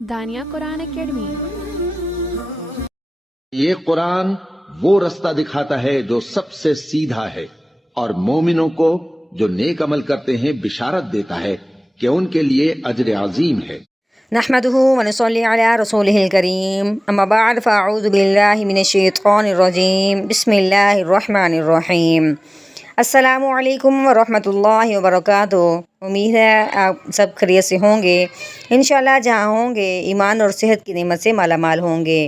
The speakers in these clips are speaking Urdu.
دانیہ قرآن اکیڈمی۔ یہ قرآن وہ رستہ دکھاتا ہے جو سب سے سیدھا ہے، اور مومنوں کو جو نیک عمل کرتے ہیں بشارت دیتا ہے کہ ان کے لیے اجر عظیم ہے۔ نحمده ونصلي على رسوله الكريم اما بعد فاعوذ بالله من الشیطان الرجیم بسم اللہ الرحمن الرحیم۔ السلام علیکم ورحمۃ اللہ وبرکاتہ۔ امید ہے آپ سب خیریت سے ہوں گے، انشاءاللہ جہاں ہوں گے ایمان اور صحت کی نعمت سے مالا مال ہوں گے۔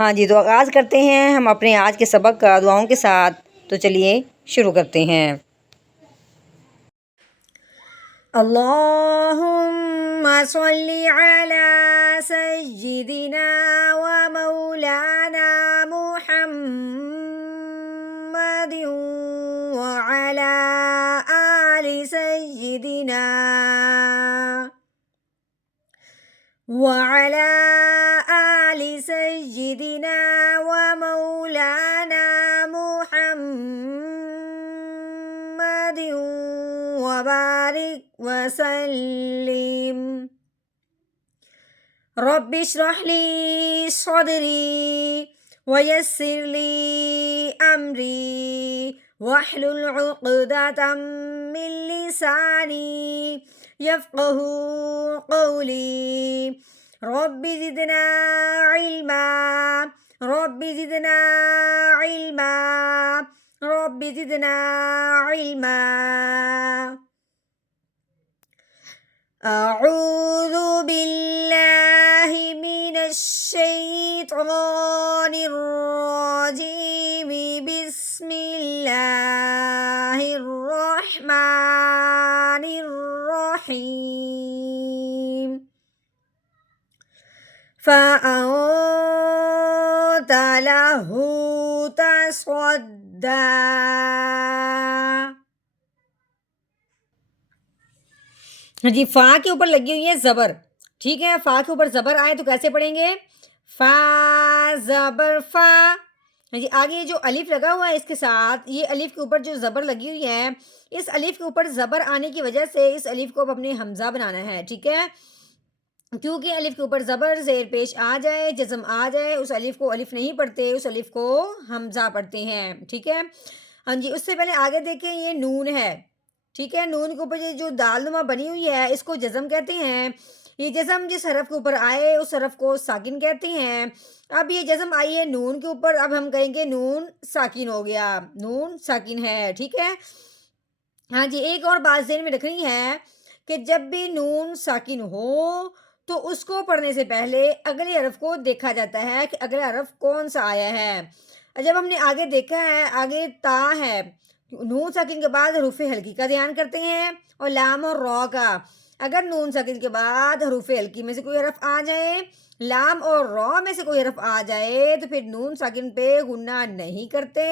ہاں جی، تو آغاز کرتے ہیں ہم اپنے آج کے سبق کا دعاؤں کے ساتھ۔ تو چلیے شروع کرتے ہیں۔ اللہم صلی علی سیدنا و مولانا محمد وعلی آل سیدنا وعلی آل سیدنا و مولانا محمد وبارک وسلم۔ رب اشرح لی صدری ویسر لی امری واحلل عقدۃ من لسانی یفقہوا قولی۔ رب زدنا علما رب زدنا علما رب زدنا علما۔ اعوذ باللہ من الشیطان الرجیم بسم اللہ الرحمن الرحیم۔ فأنت له تصدى۔ جی، فا کے اوپر لگی ہوئی ہے زبر، ٹھیک ہے۔ فا کے اوپر زبر آئے تو کیسے پڑھیں گے؟ فا زبر فا۔ جی، آگے جو الف لگا ہوا ہے اس کے ساتھ، یہ الف کے اوپر جو زبر لگی ہوئی ہے، اس الف کے اوپر زبر آنے کی وجہ سے اس الف کو اب اپنے حمزہ بنانا ہے، ٹھیک ہے۔ کیونکہ الف کے اوپر زبر زیر پیش آ جائے، جزم آ جائے، اس الف کو الف نہیں پڑھتے، اس الف کو حمزہ پڑھتے ہیں، ٹھیک ہے۔ ہاں جی، اس سے پہلے آگے دیکھیں، یہ نون ہے، ٹھیک ہے۔ نون کے اوپر یہ جو دال نما بنی ہوئی ہے اس کو جزم کہتے ہیں۔ یہ جزم جس حرف کے اوپر آئے اس حرف کو ساکن کہتے ہیں۔ اب یہ جزم آئی ہے نون کے اوپر، اب ہم کہیں گے نون ساکن ہو گیا، نون ساکن ہے، ٹھیک ہے۔ ہاں جی، ایک اور بات ذہن میں رکھنی ہے کہ جب بھی نون ساکن ہو تو اس کو پڑھنے سے پہلے اگلے حرف کو دیکھا جاتا ہے کہ اگلا حرف کون سا آیا ہے۔ جب ہم نے آگے دیکھا ہے، آگے تا ہے، نون ساکن کے بعد حروف ہلکی کا دھیان کرتے ہیں، اور لام اور را کا۔ اگر نون ساکن کے بعد حروف ہلکی میں سے کوئی حرف آ جائے، لام اور را میں سے کوئی حرف آ جائے، تو پھر نون ساکن پہ غنہ نہیں کرتے،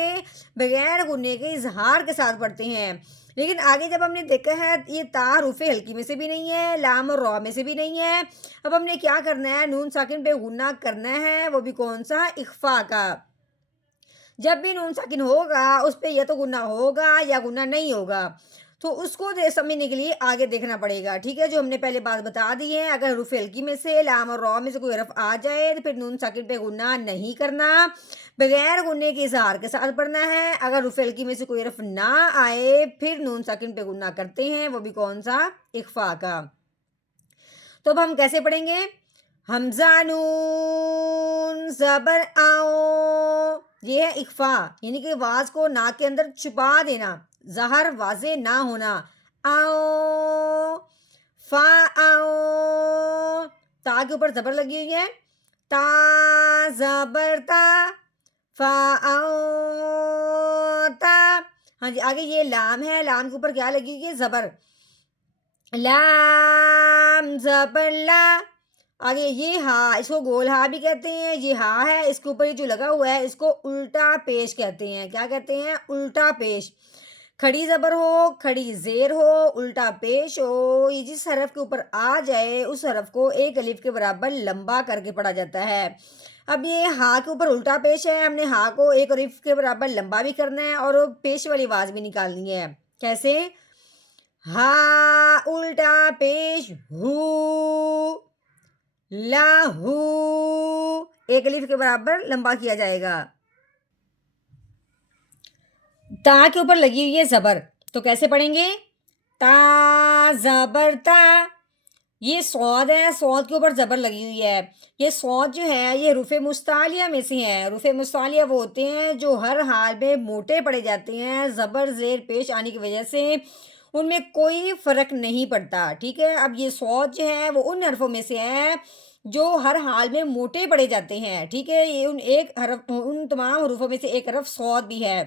بغیر غنے کے اظہار کے ساتھ پڑھتے ہیں۔ لیکن آگے جب ہم نے دیکھا ہے یہ تا حروف ہلکی میں سے بھی نہیں ہے، لام اور را میں سے بھی نہیں ہے، اب ہم نے کیا کرنا ہے؟ نون ساکن پہ غنہ کرنا ہے، وہ بھی کون سا؟ اخفا کا۔ جب بھی نون ساکن ہوگا اس پہ یا تو غنہ ہوگا یا غنہ نہیں ہوگا، تو اس کو سمجھنے کے لیے آگے دیکھنا پڑے گا، ٹھیک ہے۔ جو ہم نے پہلے بات بتا دی ہے، اگر حروف ہلکی میں سے، لام اور را میں سے کوئی حرف آ جائے تو پھر نون ساکن پہ غنہ نہیں کرنا، بغیر غنے کے اظہار کے ساتھ پڑھنا ہے۔ اگر حروف ہلکی میں سے کوئی حرف نہ آئے پھر نون ساکن پہ غنہ کرتے ہیں، وہ بھی کون سا؟ اخفا کا۔ تو اب ہم کیسے پڑھیں گے؟ حمزہ نون زبر آؤ، یہ ہے اخفا، یعنی کہ آواز کو ناک کے اندر چھپا دینا، ظاہر واضح نہ ہونا۔ آؤ، فا آؤ، تا کے اوپر زبر لگی ہوئی ہے، تا زبر تا، فا آؤ تا۔ ہاں جی، آگے یہ لام ہے، لام کے اوپر کیا لگی ہوئی ہے؟ زبر، لام زبر لا۔ آگے یہ ہا، اس کو گول ہا بھی کہتے ہیں، یہ ہا ہے، اس کے اوپر یہ جو لگا ہوا ہے اس کو الٹا پیش کہتے ہیں۔ کیا کہتے ہیں؟ الٹا پیش۔ کھڑی زبر ہو، کھڑی زیر ہو، الٹا پیش ہو، یہ جس حرف کے اوپر آ جائے اس حرف کو ایک الف کے برابر لمبا کر کے پڑھا جاتا ہے۔ اب یہ ہا کے اوپر الٹا پیش ہے، ہم نے ہا کو ایک الف کے برابر لمبا بھی کرنا ہے اور پیش والی آواز بھی نکالنی ہے۔ کیسے؟ ہا الٹا پیش ہو، لاہو ایک الف کے برابر لمبا کیا جائے گا. تا کے اوپر لگی ہوئی ہے زبر، تو کیسے پڑھیں گے؟ تا زبر تا. یہ صاد ہے، صاد کے اوپر زبر لگی ہوئی ہے. یہ صاد جو ہے یہ حروف مستعلیہ میں سے ہے. حروف مستعلیہ وہ ہوتے ہیں جو ہر حال میں موٹے پڑے جاتے ہیں، زبر زیر پیش آنے کی وجہ سے ان میں کوئی فرق نہیں پڑتا. ٹھیک ہے، اب یہ صاد جو ہے وہ ان حرفوں میں سے ہے جو ہر حال میں موٹے پڑے جاتے ہیں. ٹھیک ہے، یہ ان تمام حروفوں میں سے ایک حرف صاد بھی ہے.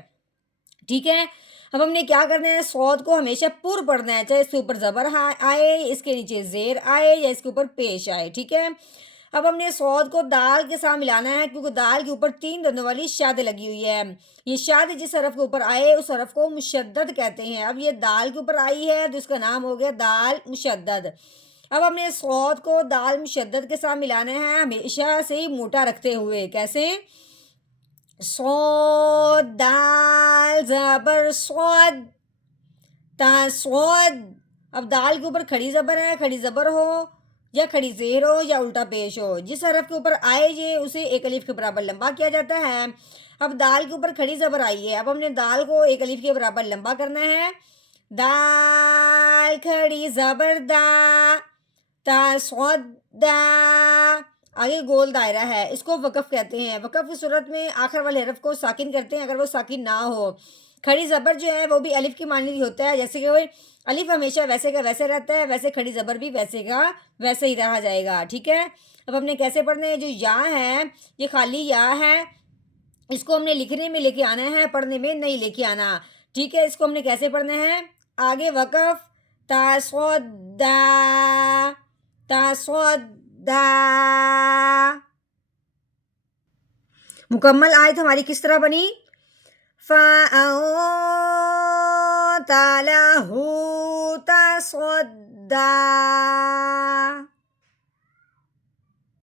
ٹھیک ہے، اب ہم نے کیا کرنا ہے؟ صاد کو ہمیشہ پر پڑھنا ہے، چاہے اس کے اوپر زبر آئے، اس کے نیچے زیر آئے یا اس کے اوپر پیش آئے. ٹھیک ہے، اب ہم نے صاد کو دال کے ساتھ ملانا ہے، کیونکہ دال کے اوپر 3 دندوں والی شاد لگی ہوئی ہے. یہ شاد جس حرف کے اوپر آئے اس حرف کو مشدد کہتے ہیں. اب یہ دال کے اوپر آئی ہے تو اس کا نام ہو گیا دال مشدد. اب ہم نے صاد کو دال مشدد کے ساتھ ملانا ہے، ہمیشہ سے ہی موٹا رکھتے ہوئے. کیسے؟ صاد دال زبر صاد، تا صاد. اب دال کے اوپر کھڑی زبر ہے، کھڑی زبر ہو یا کھڑی زیر ہو یا الٹا پیش ہو، جس حرف کے اوپر آئے جے اسے ایک الف کے برابر لمبا کیا جاتا ہے. اب دال کے اوپر کھڑی زبر آئی ہے، اب ہم نے دال کو ایک الف کے برابر لمبا کرنا ہے. دال کھڑی زبر دا، تا صاد دا. آگے گول دائرہ ہے، اس کو وقف کہتے ہیں. وقف کی صورت میں آخر والے حرف کو ساکن کرتے ہیں اگر وہ ساکن نہ ہو. کھڑی زبر جو ہے وہ بھی الف کی مانند ہوتا ہے، جیسے کہ الف ہمیشہ ویسے کا ویسے رہتا ہے، ویسے کھڑی زبر بھی ویسے کا ویسے ہی رہا جائے گا. ٹھیک ہے، اب ہم نے کیسے پڑھنا ہے؟ جو یا ہے یہ خالی یا ہے، اس کو ہم نے لکھنے میں لے کے آنا ہے، پڑھنے میں نہیں لے کے آنا. ٹھیک ہے، اس کو ہم نے کیسے پڑھنا ہے؟ آگے وقف، تا صاد دا، تا صاد دا. مکمل آیت ہماری کس طرح بنی؟ فَأَنْتَ لَهُ تَصَدَّىٰ.